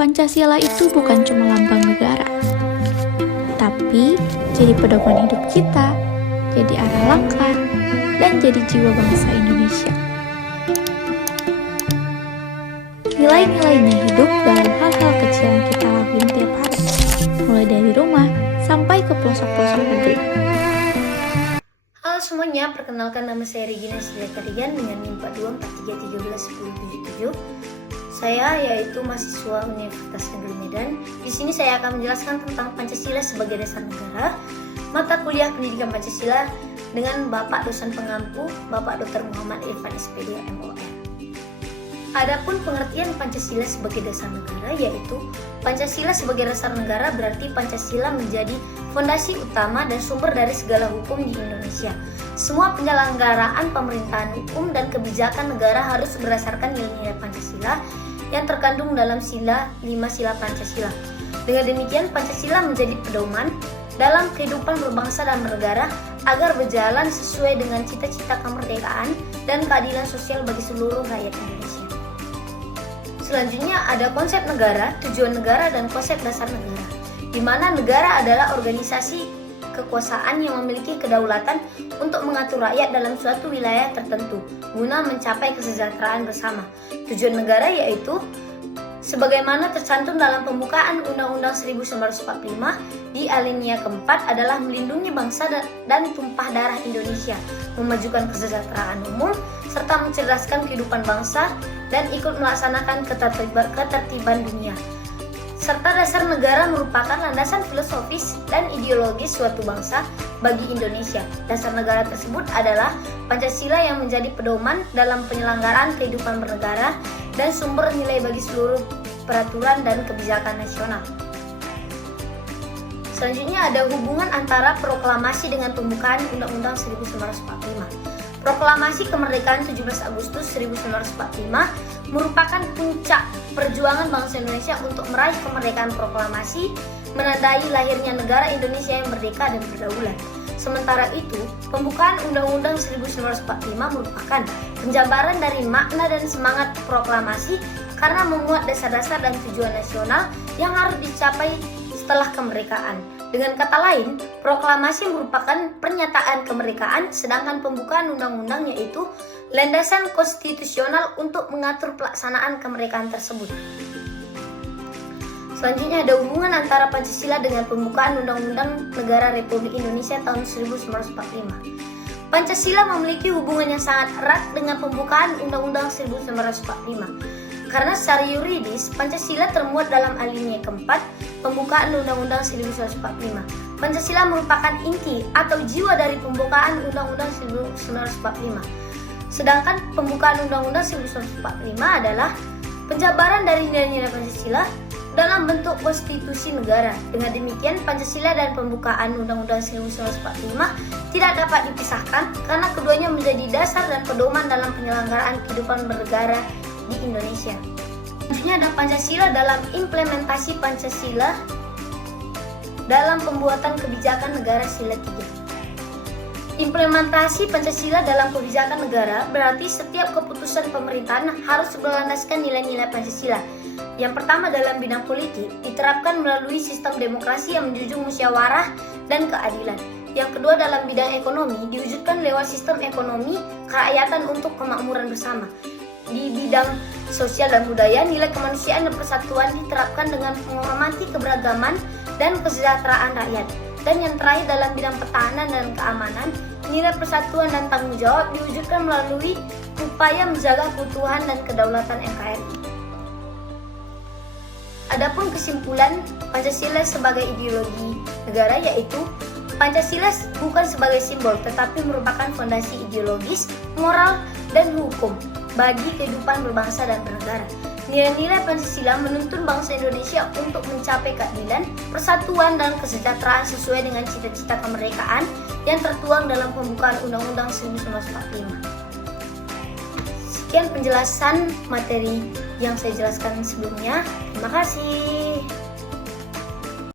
Pancasila itu bukan cuma lambang negara, tapi jadi pedoman hidup kita, jadi arah langkah, dan jadi jiwa bangsa Indonesia. Nilai-nilainya hidup dalam hal-hal kecil yang kita lakuin tiap hari, mulai dari rumah sampai ke pelosok-pelosok negeri. Halo semuanya, perkenalkan nama saya Regina Silatarigan dengan NIM 4243131077. Saya yaitu mahasiswa Universitas Negeri Medan. Di sini saya akan menjelaskan tentang Pancasila sebagai dasar negara, mata kuliah pendidikan Pancasila dengan Bapak dosen pengampu, Bapak Dr. Muhammad Irfan SPD MON. Adapun pengertian Pancasila sebagai dasar negara yaitu Pancasila sebagai dasar negara berarti Pancasila menjadi fondasi utama dan sumber dari segala hukum di Indonesia. Semua penyelenggaraan pemerintahan hukum dan kebijakan negara harus berdasarkan nilai-nilai Pancasila yang terkandung dalam sila 5 sila Pancasila. Dengan demikian Pancasila menjadi pedoman dalam kehidupan berbangsa dan bernegara agar berjalan sesuai dengan cita-cita kemerdekaan dan keadilan sosial bagi seluruh rakyat Indonesia. Selanjutnya ada konsep negara, tujuan negara, dan konsep dasar negara, di mana negara adalah organisasi kekuasaan yang memiliki kedaulatan untuk mengatur rakyat dalam suatu wilayah tertentu guna mencapai kesejahteraan bersama. Tujuan negara yaitu sebagaimana tercantum dalam pembukaan Undang-Undang 1945 di alinea keempat adalah melindungi bangsa dan tumpah darah Indonesia, memajukan kesejahteraan umum, serta mencerdaskan kehidupan bangsa dan ikut melaksanakan ketertiban dunia. Serta dasar negara merupakan landasan filosofis dan ideologis suatu bangsa bagi Indonesia. Dasar negara tersebut adalah Pancasila yang menjadi pedoman dalam penyelenggaraan kehidupan bernegara dan sumber nilai bagi seluruh peraturan dan kebijakan nasional. Selanjutnya ada hubungan antara proklamasi dengan pembukaan Undang-Undang 1945. Proklamasi kemerdekaan 17 Agustus 1945 merupakan puncak perjuangan bangsa Indonesia untuk meraih kemerdekaan. Proklamasi menandai lahirnya negara Indonesia yang merdeka dan berdaulat. Sementara itu, pembukaan Undang-Undang 1945 merupakan penjabaran dari makna dan semangat proklamasi karena memuat dasar-dasar dan tujuan nasional yang harus dicapai setelah kemerdekaan. Dengan kata lain, proklamasi merupakan pernyataan kemerdekaan, sedangkan pembukaan undang-undang yaitu landasan konstitusional untuk mengatur pelaksanaan kemerdekaan tersebut. Selanjutnya ada hubungan antara Pancasila dengan pembukaan Undang-Undang Negara Republik Indonesia tahun 1945. Pancasila memiliki hubungan yang sangat erat dengan pembukaan Undang-Undang 1945. Karena secara yuridis, Pancasila termuat dalam alinea keempat pembukaan Undang-Undang 1945. Pancasila merupakan inti atau jiwa dari pembukaan Undang-Undang 1945. Sedangkan pembukaan Undang-Undang 1945 adalah penjabaran dari nilai-nilai Pancasila dalam bentuk konstitusi negara. Dengan demikian, Pancasila dan pembukaan Undang-Undang 1945 tidak dapat dipisahkan karena keduanya menjadi dasar dan pedoman dalam penyelenggaraan kehidupan bernegara di Indonesia. Selanjutnya ada Pancasila dalam implementasi Pancasila dalam pembuatan kebijakan negara sila 3. Implementasi Pancasila dalam kebijakan negara berarti setiap keputusan pemerintahan harus berlandaskan nilai-nilai Pancasila. Yang pertama dalam bidang politik diterapkan melalui sistem demokrasi yang menjunjung musyawarah dan keadilan. Yang kedua dalam bidang ekonomi diwujudkan lewat sistem ekonomi kerakyatan untuk kemakmuran bersama. Di bidang sosial dan budaya, nilai kemanusiaan dan persatuan diterapkan dengan menghormati keberagaman dan kesejahteraan rakyat. Dan yang terakhir dalam bidang pertahanan dan keamanan, nilai persatuan dan tanggung jawab diwujudkan melalui upaya menjaga keutuhan dan kedaulatan NKRI. Adapun kesimpulan Pancasila sebagai ideologi negara yaitu Pancasila bukan sebagai simbol tetapi merupakan fondasi ideologis, moral, dan hukum bagi kehidupan berbangsa dan bernegara. Nilai-nilai Pancasila menuntun bangsa Indonesia untuk mencapai keadilan, persatuan, dan kesejahteraan sesuai dengan cita-cita kemerdekaan yang tertuang dalam pembukaan Undang-Undang 1945. Sekian penjelasan materi yang saya jelaskan sebelumnya. Terima kasih.